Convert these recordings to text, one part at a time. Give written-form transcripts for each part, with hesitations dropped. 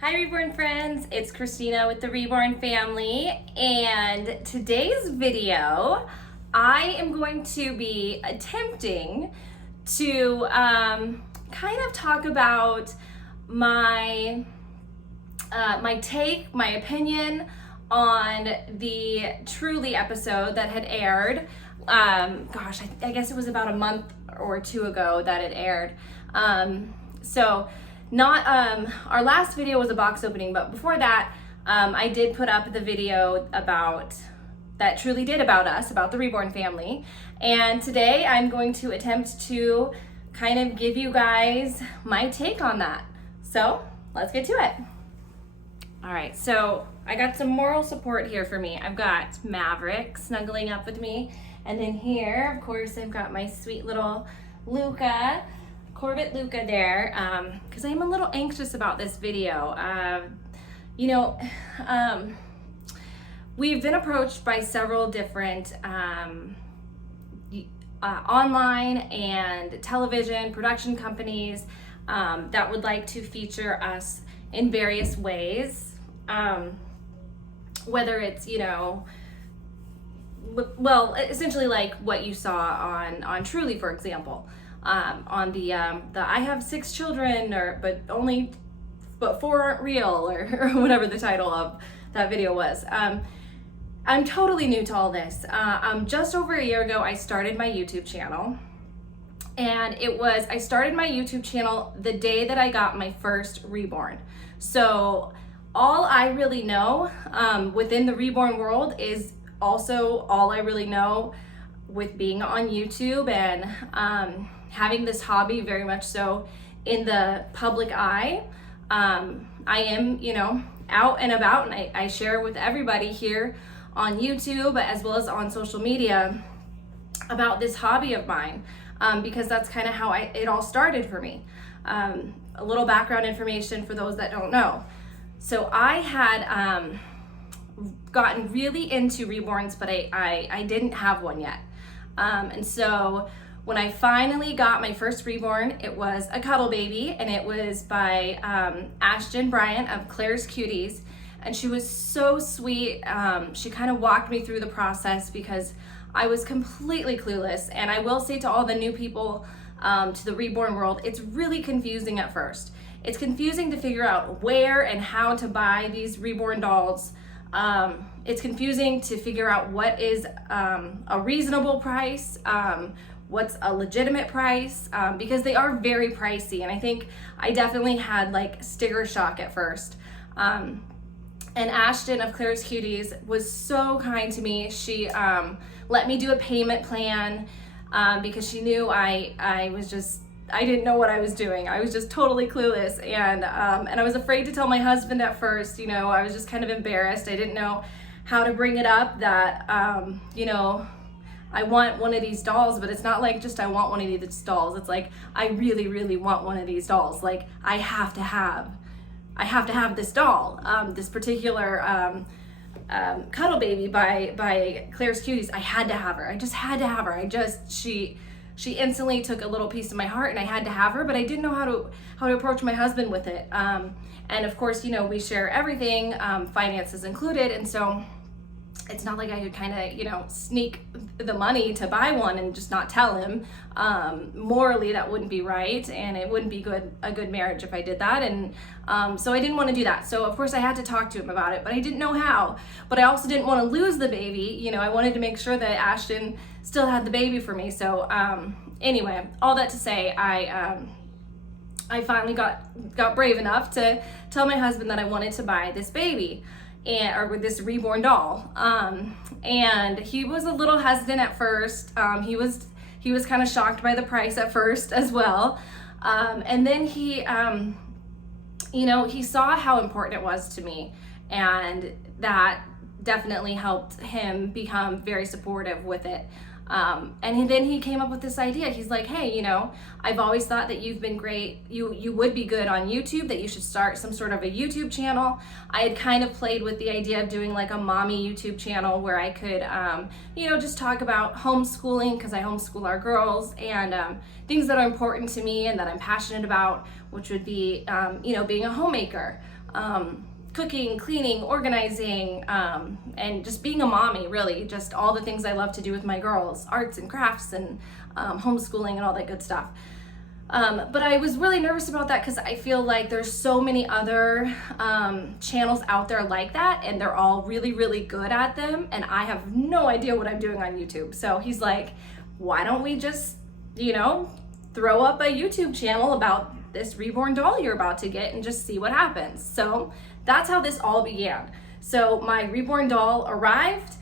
Hi Reborn friends, it's Christina with the Reborn family, and today's video I am going to be attempting to kind of talk about my my opinion on the Truly episode that had aired. I guess it was about a month or two ago that it aired. Our last video was a box opening, but before that, I did put up the video that Truly did about us, about the Reborn family. And today I'm going to attempt to kind of give you guys my take on that. So let's get to it. All right, so I got some moral support here for me. I've got Maverick snuggling up with me. And then here, of course, I've got my sweet little Corvette Luca there, because I'm a little anxious about this video. We've been approached by several different online and television production companies that would like to feature us in various ways, whether it's, essentially like what you saw on Truly, for example. On the I have 6 children, but 4 aren't real, or whatever the title of that video was. I'm totally new to all this. Just over a year ago, I started my YouTube channel, and I started my YouTube channel the day that I got my first Reborn. So all I really know within the Reborn world is also all I really know with being on YouTube and having this hobby very much so in the public eye. I am, out and about, and I share with everybody here on YouTube as well as on social media about this hobby of mine, because that's kind of how it all started for me. A little background information for those that don't know. So I had gotten really into Reborns, but I didn't have one yet. And so when I finally got my first Reborn, it was a cuddle baby, and it was by Ashton Bryant of Claire's Cuties, and she was so sweet. She kind of walked me through the process because I was completely clueless, and I will say to all the new people to the Reborn world, it's really confusing at first. It's confusing to figure out where and how to buy these Reborn dolls. It's confusing to figure out what is a reasonable price, what's a legitimate price, because they are very pricey, and I think I definitely had like sticker shock at first. And Ashton of Claire's Cuties was so kind to me. She let me do a payment plan because she knew I didn't know what I was doing. I was just totally clueless, and I was afraid to tell my husband at first. I was just kind of embarrassed. I didn't know how to bring it up that I want one of these dolls, but it's not like just I want one of these dolls. It's like I really, really want one of these dolls. Like I have to have this doll, this particular cuddle baby by Claire's Cuties. I had to have her. I just had to have her. She instantly took a little piece of my heart, and I had to have her, but I didn't know how to approach my husband with it. And of course, we share everything, finances included, and so it's not like I could kind of, sneak the money to buy one and just not tell him. Morally, that wouldn't be right, and it wouldn't be a good marriage if I did that. And so I didn't want to do that. So of course I had to talk to him about it, but I didn't know how. But I also didn't want to lose the baby. I wanted to make sure that Ashton still had the baby for me. So anyway, all that to say, I finally got brave enough to tell my husband that I wanted to buy this baby. Or with this Reborn doll, and he was a little hesitant at first. He was kind of shocked by the price at first as well, and then he saw how important it was to me, and that definitely helped him become very supportive with it. And then he came up with this idea. He's like, hey, I've always thought that you've been great. You would be good on YouTube, that you should start some sort of a YouTube channel. I had kind of played with the idea of doing like a mommy YouTube channel where I could, just talk about homeschooling, because I homeschool our girls, and things that are important to me and that I'm passionate about, which would be, being a homemaker. cooking, cleaning, organizing, and just being a mommy, really, just all the things I love to do with my girls, arts and crafts and homeschooling and all that good stuff. But I was really nervous about that because I feel like there's so many other channels out there like that, and they're all really, really good at them, and I have no idea what I'm doing on YouTube. So he's like, why don't we just, throw up a YouTube channel about this reborn doll you're about to get and just see what happens. So that's how this all began. So my reborn doll arrived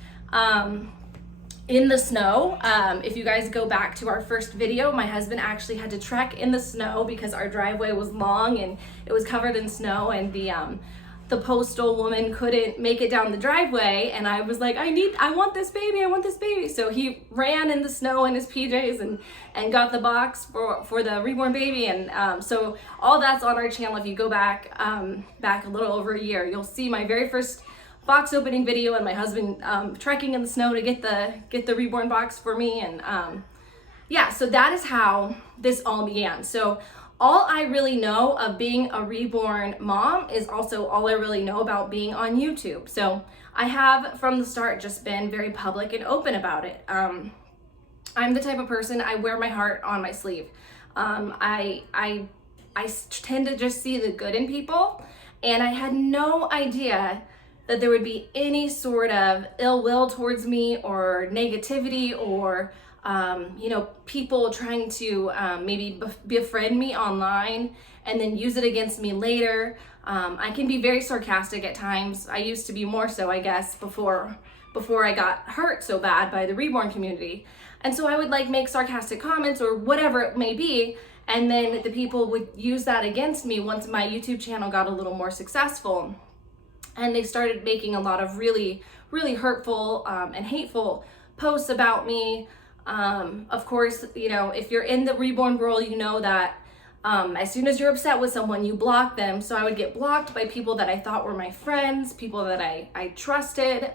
in the snow. If you guys go back to our first video, my husband actually had to trek in the snow because our driveway was long and it was covered in snow, and the postal woman couldn't make it down the driveway, and I was like, I want this baby. So he ran in the snow in his PJs and got the box for the reborn baby, and so all that's on our channel. If you go back a little over a year, you'll see my very first box opening video and my husband trekking in the snow to get the reborn box for me, and yeah, so that is how this all began. So all I really know of being a reborn mom is also all I really know about being on YouTube. So I have from the start just been very public and open about it. I'm the type of person, I wear my heart on my sleeve. I tend to just see the good in people, and I had no idea that there would be any sort of ill will towards me or negativity or people trying to maybe befriend me online and then use it against me later. I can be very sarcastic at times. I used to be more so, I guess, before I got hurt so bad by the reborn community. And so I would make sarcastic comments or whatever it may be, and then the people would use that against me once my YouTube channel got a little more successful. And they started making a lot of really, really hurtful and hateful posts about me. Of course, if you're in the reborn world, you know that as soon as you're upset with someone, you block them. So I would get blocked by people that I thought were my friends, people that I trusted,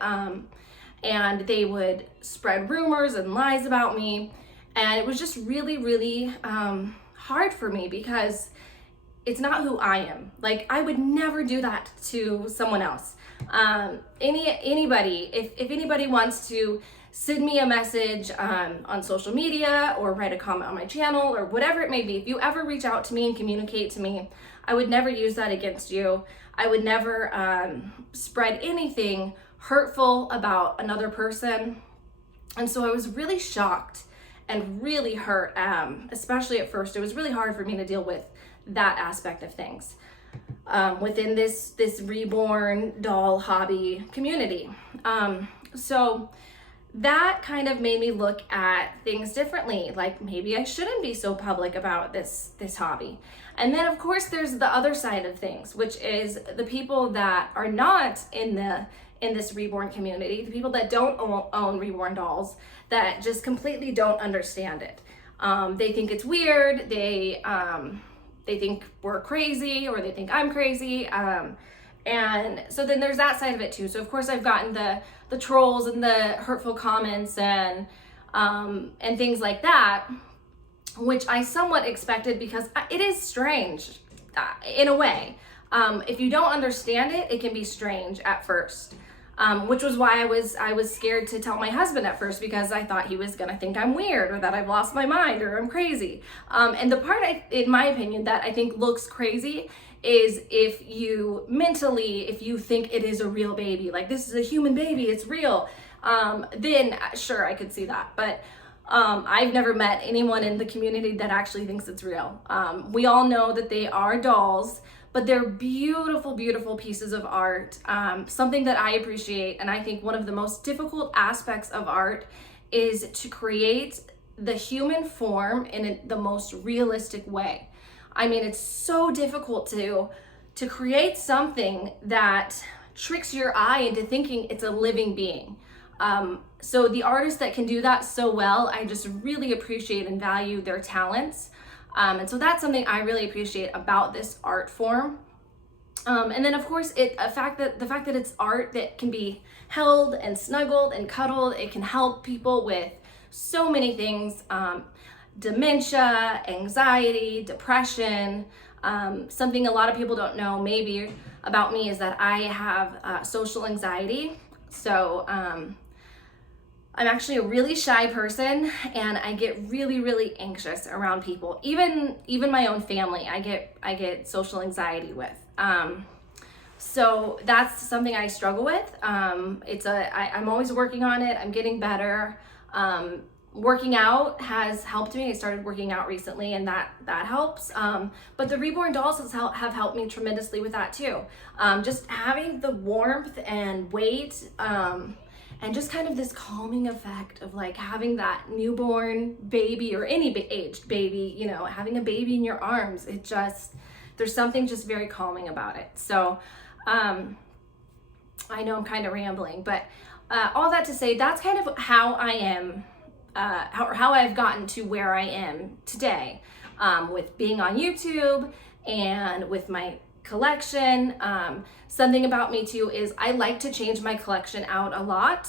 and they would spread rumors and lies about me. And it was just really, really hard for me because it's not who I am. I would never do that to someone else. Anybody, if anybody wants to send me a message on social media or write a comment on my channel or whatever it may be, if you ever reach out to me and communicate to me, I would never use that against you. I would never spread anything hurtful about another person. And so I was really shocked and really hurt, especially at first. It was really hard for me to deal with that aspect of things within this reborn doll hobby community. So that kind of made me look at things differently. Maybe I shouldn't be so public about this hobby. And then of course there's the other side of things, which is the people that are not in this reborn community, the people that don't own reborn dolls, that just completely don't understand it. They think it's weird. They think we're crazy, or they think I'm crazy. And so then there's that side of it too. So of course I've gotten the trolls and the hurtful comments and things like that, which I somewhat expected because it is strange in a way. If you don't understand it, it can be strange at first. Which was why I was scared to tell my husband at first, because I thought he was gonna think I'm weird or that I've lost my mind or I'm crazy. And the part, in my opinion, that I think looks crazy is if you think it is a real baby, this is a human baby, it's real, then sure, I could see that. But I've never met anyone in the community that actually thinks it's real. We all know that they are dolls, but they're beautiful, beautiful pieces of art. Something that I appreciate, and I think one of the most difficult aspects of art is to create the human form in the most realistic way. I mean, it's so difficult to create something that tricks your eye into thinking it's a living being. So the artists that can do that so well, I just really appreciate and value their talents. And so that's something I really appreciate about this art form. And then of course, the fact that it's art that can be held and snuggled and cuddled, it can help people with so many things, dementia, anxiety, depression, something a lot of people don't know, maybe about me is that I have social anxiety. So I'm actually a really shy person, and I get really, really anxious around people. Even my own family, I get social anxiety with. So that's something I struggle with. I'm always working on it. I'm getting better. Working out has helped me. I started working out recently, and that helps. But the Reborn dolls have helped me tremendously with that too. Just having the warmth and weight, and just kind of this calming effect of like having that newborn baby or any aged baby, you know, having a baby in your arms. There's something just very calming about it. So I know I'm kind of rambling, but all that to say, that's kind of how I am, how I've gotten to where I am today, with being on YouTube and with my collection. Something about me too is I like to change my collection out a lot.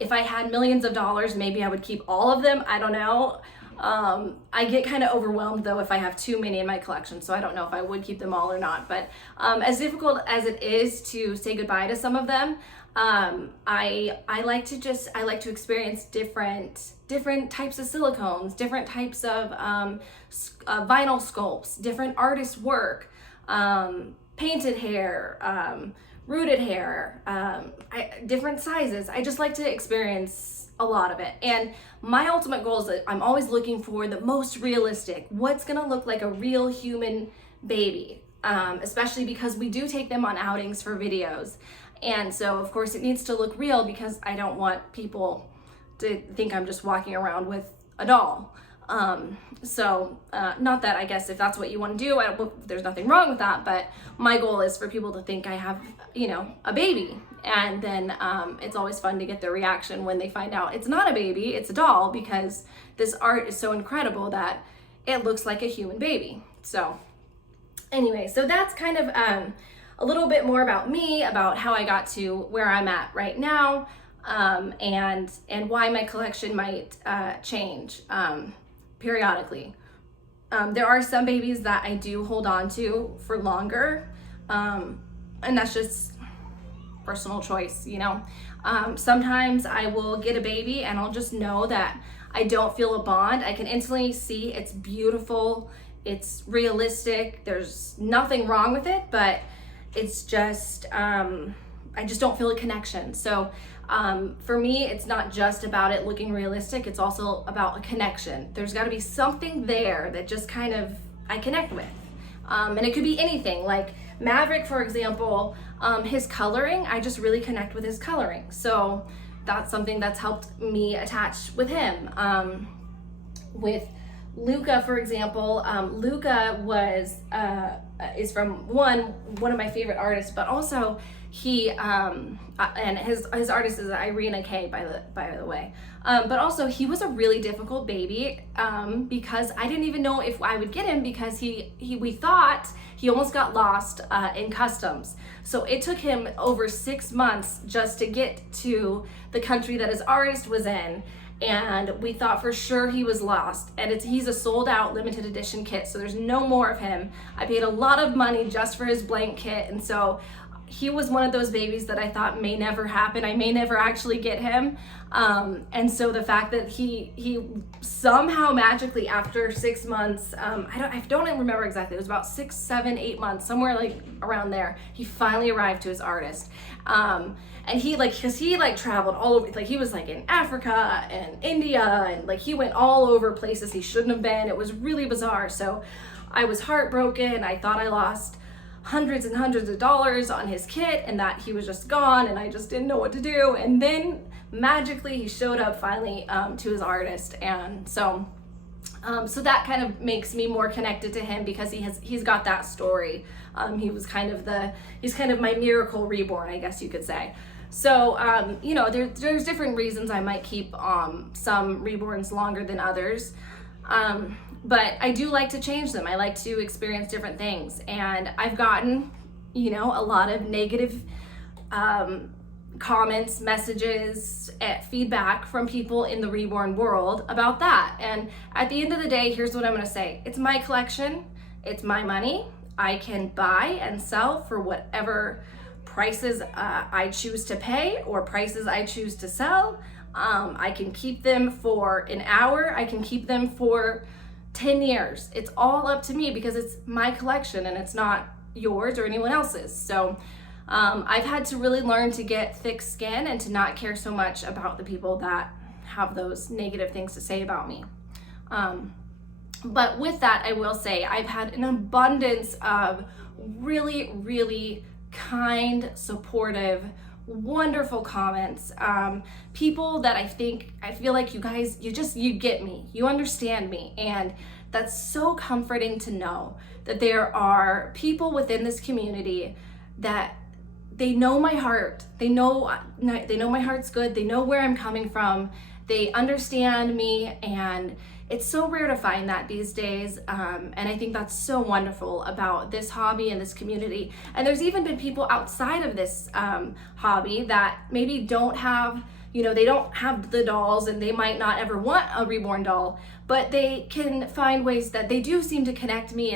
If I had millions of dollars, maybe I would keep all of them. I don't know. I get kind of overwhelmed though if I have too many in my collection, so I don't know if I would keep them all or not. But as difficult as it is to say goodbye to some of them, I like to experience different types of silicones, different types of vinyl sculpts, different artist work, painted hair, rooted hair, different sizes. I just like to experience a lot of it. And my ultimate goal is that I'm always looking for the most realistic, what's gonna look like a real human baby, especially because we do take them on outings for videos. And so of course it needs to look real because I don't want people to think I'm just walking around with a doll. Not that I guess if that's what you want to do, there's nothing wrong with that, but my goal is for people to think I have, you know, a baby. And then it's always fun to get their reaction when they find out it's not a baby, it's a doll, because this art is so incredible that it looks like a human baby. So anyway, so that's kind of a little bit more about me, about how I got to where I'm at right now, and why my collection might change periodically. There are some babies that I do hold on to for longer, and that's just personal choice, you know. Sometimes I will get a baby and I'll just know that I don't feel a bond. I can instantly see it's beautiful, it's realistic, there's nothing wrong with it, but it's just, I just don't feel a connection. So for me, it's not just about it looking realistic, it's also about a connection. There's got to be something there that just kind of I connect with. And it could be anything, like Maverick, for example, his coloring, I just really connect with his coloring. So that's something that's helped me attach with him. With Luca, for example, Luca is from one of my favorite artists, but also he and his artist is Irina K, by the way. But also he was a really difficult baby because I didn't even know if I would get him, because we thought he almost got lost in customs. So it took him over 6 months just to get to the country that his artist was in. And we thought for sure he was lost. And he's a sold out limited edition kit, so there's no more of him. I paid a lot of money just for his blank kit, and so he was one of those babies that I thought may never happen. I may never actually get him. And so the fact that he somehow magically after 6 months, I don't even remember exactly, it was about 6, 7, 8 months, somewhere like around there, he finally arrived to his artist. And he because he traveled all over, like he was like in Africa and India, and like he went all over places he shouldn't have been. It was really bizarre. So I was heartbroken. I thought I lost hundreds and hundreds of dollars on his kit and that he was just gone, and I just didn't know what to do. And then magically he showed up finally to his artist, and so that kind of makes me more connected to him because he's got that story. He's kind of my miracle reborn, I guess you could say. So you know, there's different reasons I might keep some reborns longer than others. But I do like to change them. I like to experience different things. And I've gotten, you know, a lot of negative comments, messages, feedback from people in the reborn world about that. And at the end of the day, here's what I'm going to say. It's my collection. It's my money. I can buy and sell for whatever prices I choose to pay or prices I choose to sell. I can keep them for an hour. I can keep them for 10 years. It's all up to me because it's my collection and it's not yours or anyone else's. So I've had to really learn to get thick skin and to not care so much about the people that have those negative things to say about me. But with that, I will say I've had an abundance of really, really kind, supportive, wonderful comments. People that I feel like you guys, you get me, you understand me. And that's so comforting to know that there are people within this community that they know my heart. They know my heart's good. They know where I'm coming from. They understand me, and it's so rare to find that these days, and I think that's so wonderful about this hobby and this community. And there's even been people outside of this hobby that maybe don't have, they don't have the dolls, and they might not ever want a Reborn doll, but they can find ways that they do seem to connect with me,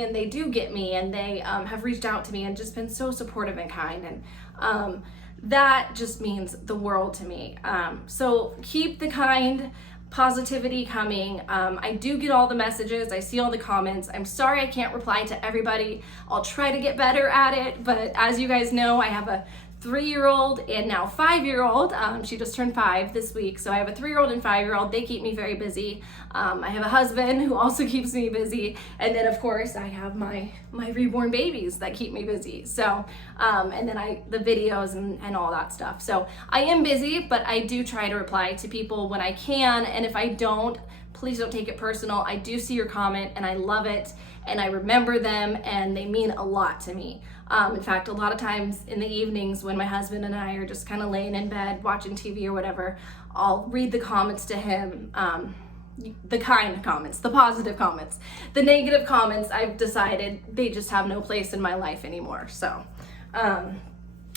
and they do get me, and they have reached out to me and just been so supportive and kind, and that just means the world to me. So keep the kind positivity coming. I do get all the messages. I see all the comments. I'm sorry I can't reply to everybody. I'll try to get better at it, but as you guys know, I have a 3-year-old and now 5-year-old. She just turned 5 this week. So I have a 3-year-old and 5-year-old. They keep me very busy. I have a husband who also keeps me busy. And then of course I have my reborn babies that keep me busy. So, and then the videos and all that stuff. So I am busy, but I do try to reply to people when I can. And if I don't, please don't take it personal. I do see your comment and I love it. And I remember them and they mean a lot to me. In fact, a lot of times in the evenings when my husband and I are just kind of laying in bed watching TV or whatever, I'll read the comments to him, the kind comments, the positive comments. The negative comments, I've decided they just have no place in my life anymore. So,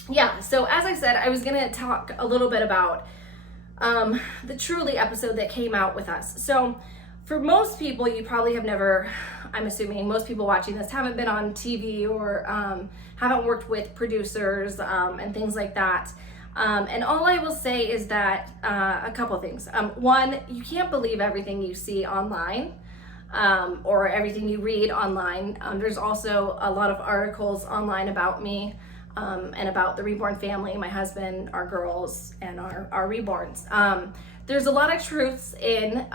yeah, so as I said, I was gonna talk a little bit about the Truly episode that came out with us. So for most people, you probably have never, I'm assuming most people watching this haven't been on TV or haven't worked with producers and things like that. And all I will say is that a couple things. One, you can't believe everything you see online or everything you read online. There's also a lot of articles online about me and about the Reborn family, my husband, our girls, and our Reborns. There's a lot of truths in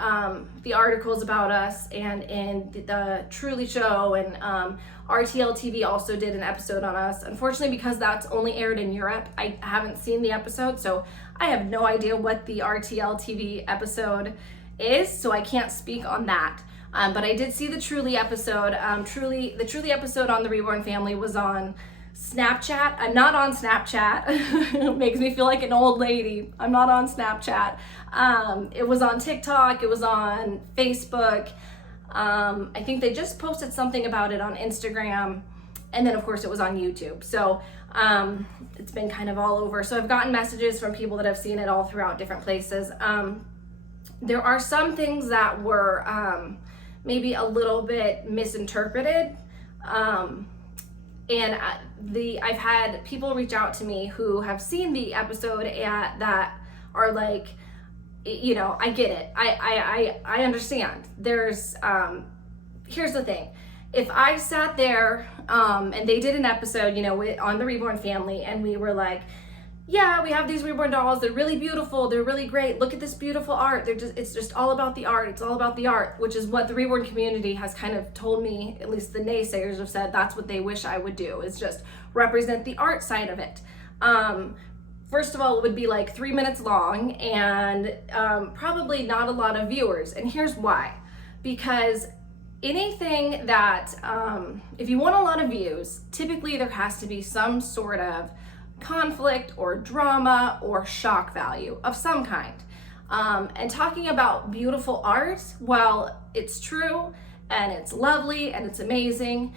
the articles about us and in the Truly show, and RTL TV also did an episode on us. Unfortunately, because that's only aired in Europe, I haven't seen the episode, so I have no idea what the RTL TV episode is, so I can't speak on that. But I did see the Truly episode. The Truly episode on the Reborn family was on Snapchat. I'm not on Snapchat. It makes me feel like an old lady. I'm not on Snapchat. It was on TikTok. It was on Facebook. I think they just posted something about it on Instagram. And then of course it was on YouTube. So it's been kind of all over. So I've gotten messages from people that have seen it all throughout different places. There are some things that were maybe a little bit misinterpreted. And I've had people reach out to me who have seen the episode that are like, I get it. I understand. There's, here's the thing. If I sat there and they did an episode, on the Reborn family, and we were like, yeah, we have these Reborn dolls. They're really beautiful. They're really great. Look at this beautiful art. It's just all about the art. It's all about the art, which is what the Reborn community has kind of told me, at least the naysayers have said that's what they wish I would do, is just represent the art side of it. First of all, it would be like 3 minutes long and probably not a lot of viewers. And here's why. Because anything that, if you want a lot of views, typically there has to be some sort of conflict or drama or shock value of some kind. And talking about beautiful art, while it's true and it's lovely and it's amazing,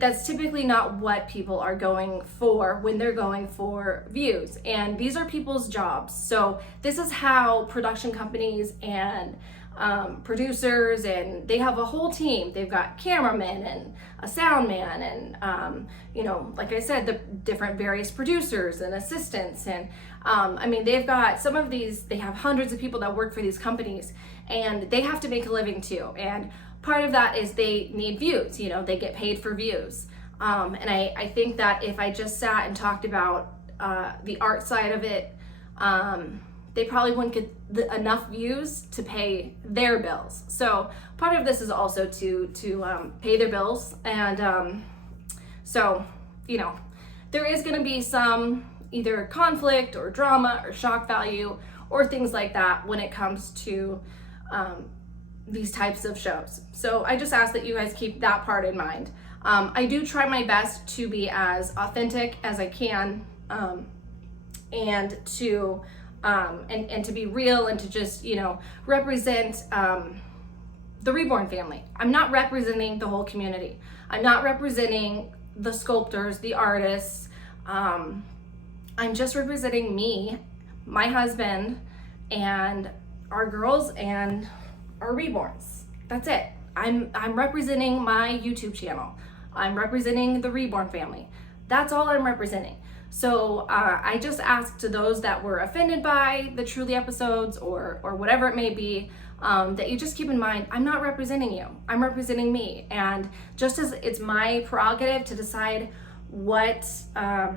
that's typically not what people are going for when they're going for views. And these are people's jobs. So this is how production companies and producers, and they have a whole team. They've got cameramen and a sound man and, you know, like I said, the different various producers and assistants. And I mean, they've got some of these, they have hundreds of people that work for these companies, and they have to make a living too. And part of that is they need views, you know, they get paid for views. And I think that if I just sat and talked about the art side of it, they probably wouldn't get enough views to pay their bills. So part of this is also to pay their bills. And so, you know, there is going to be some either conflict or drama or shock value or things like that when it comes to these types of shows. So I just ask that you guys keep that part in mind. I do try my best to be as authentic as I can, and to be real, and to just, you know, represent the Reborn family. I'm not representing the whole community. I'm not representing the sculptors, the artists. I'm just representing me, my husband, and our girls and our Reborns. That's it. I'm representing my YouTube channel. I'm representing the Reborn family. That's all I'm representing. So I just ask to those that were offended by the Truly episodes or whatever it may be, that you just keep in mind, I'm not representing you. I'm representing me. And just as it's my prerogative to decide what I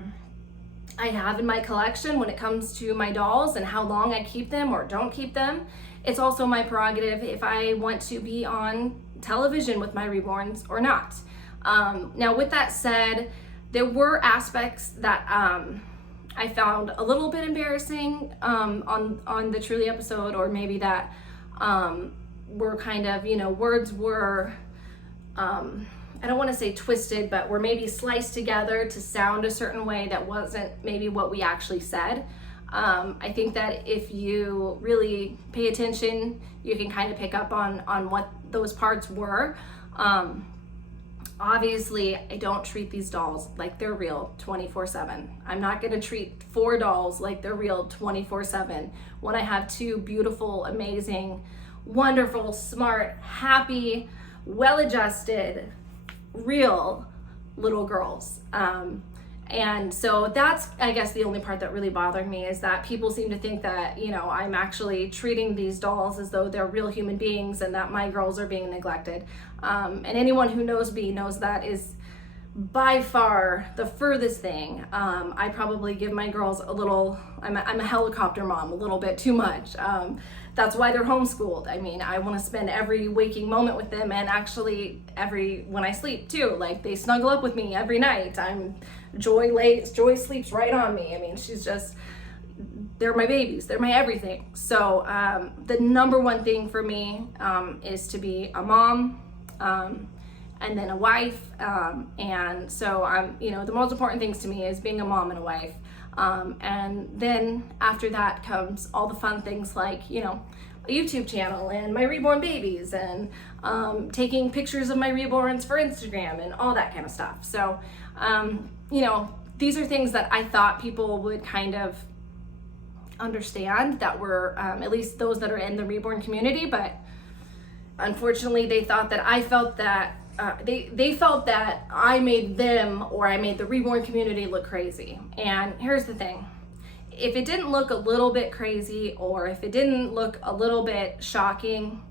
have in my collection when it comes to my dolls and how long I keep them or don't keep them, it's also my prerogative if I want to be on television with my Reborns or not. Now, with that said, there were aspects that I found a little bit embarrassing on the Truly episode, or maybe that were kind of, you know, words were, I don't want to say twisted, but were maybe sliced together to sound a certain way that wasn't maybe what we actually said. I think that if you really pay attention, you can kind of pick up on what those parts were. Obviously, I don't treat these dolls like they're real 24/7. I'm not going to treat 4 dolls like they're real 24/7 when I have 2 beautiful, amazing, wonderful, smart, happy, well-adjusted, real little girls. And so that's, I guess, the only part that really bothered me, is that people seem to think that, you know, I'm actually treating these dolls as though they're real human beings and that my girls are being neglected. And anyone who knows me knows that is by far the furthest thing. I probably give my girls a little, I'm a helicopter mom, a little bit too much. That's why they're homeschooled. I mean, I want to spend every waking moment with them, and actually when I sleep too. Like, they snuggle up with me every night. Joy sleeps right on me. I mean, they're my babies, they're my everything. So the number one thing for me is to be a mom, and then a wife. And so the most important things to me is being a mom and a wife. And then after that comes all the fun things like, you know, a YouTube channel and my Reborn babies, and taking pictures of my Reborns for Instagram and all that kind of stuff. So, you know, these are things that I thought people would kind of understand, that were at least those that are in the Reborn community, but unfortunately they thought that I felt that they felt that I made them, or I made the Reborn community, look crazy. And here's the thing. If it didn't look a little bit crazy, or if it didn't look a little bit shocking,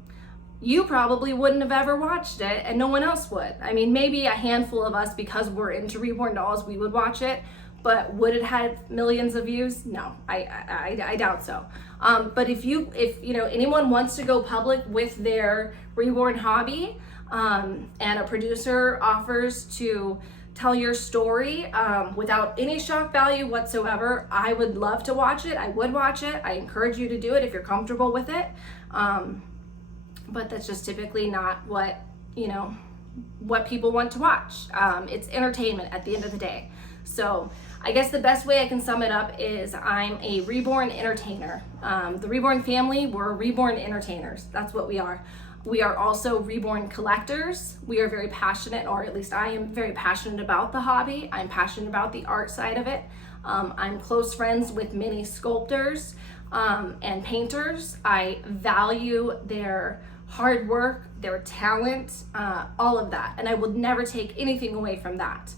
you probably wouldn't have ever watched it, and no one else would. I mean, maybe a handful of us, because we're into Reborn dolls, we would watch it, but would it have millions of views? No, I doubt so. But if you know, anyone wants to go public with their Reborn hobby, and a producer offers to tell your story without any shock value whatsoever, I would love to watch it. I would watch it. I encourage you to do it if you're comfortable with it. But that's just typically not what people want to watch. It's entertainment at the end of the day. So I guess the best way I can sum it up is I'm a Reborn entertainer. The Reborn family, we're Reborn entertainers. That's what we are. We are also Reborn collectors. We are very passionate, or at least I am very passionate about the hobby. I'm passionate about the art side of it. I'm close friends with many sculptors and painters. I value their hard work, their talent, all of that. And I will never take anything away from that.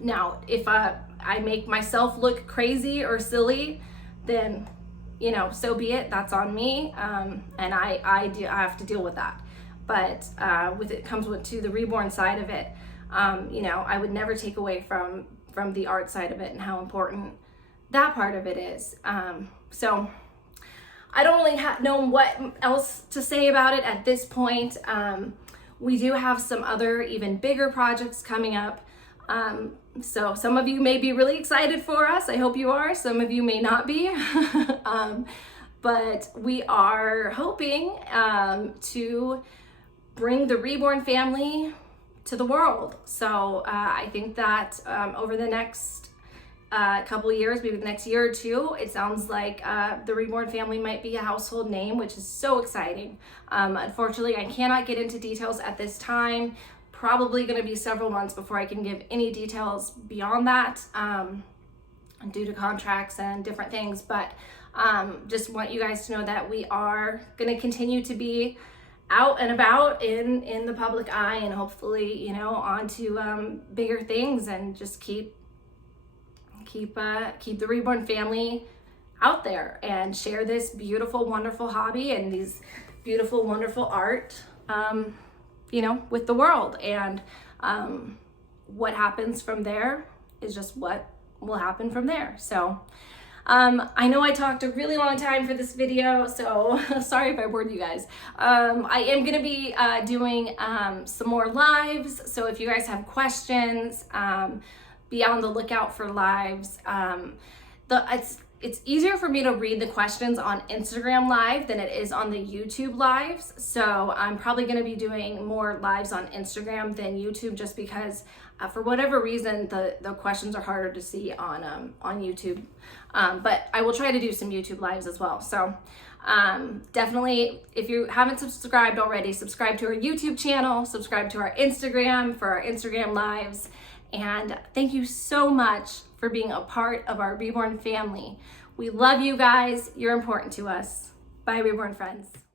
Now, if I make myself look crazy or silly, then so be it. That's on me, and I have to deal with that. But with it comes to the Reborn side of it, I would never take away from the art side of it and how important that part of it is. So I don't really know what else to say about it at this point. We do have some other even bigger projects coming up. So some of you may be really excited for us. I hope you are. Some of you may not be. But we are hoping to bring the Reborn family to the world. So I think that over the next couple years, maybe the next year or two, it sounds like the Reborn family might be a household name, which is so exciting. Unfortunately, I cannot get into details at this time. Probably going to be several months before I can give any details beyond that, due to contracts and different things. But just want you guys to know that we are going to continue to be out and about in the public eye, and hopefully, on to bigger things, and just keep the Reborn family out there and share this beautiful, wonderful hobby and these beautiful, wonderful art, with the world. And what happens from there is just what will happen from there. So I know I talked a really long time for this video, so sorry if I bored you guys. I am going to be doing some more lives, so if you guys have questions, be on the lookout for lives. It's easier for me to read the questions on Instagram Live than it is on the YouTube Lives. So I'm probably going to be doing more lives on Instagram than YouTube, just because for whatever reason, the questions are harder to see on YouTube. But I will try to do some YouTube Lives as well. So definitely, if you haven't subscribed already, subscribe to our YouTube channel, subscribe to our Instagram for our Instagram Lives. And thank you so much for being a part of our Reborn family. We love you guys. You're important to us. Bye, Reborn friends.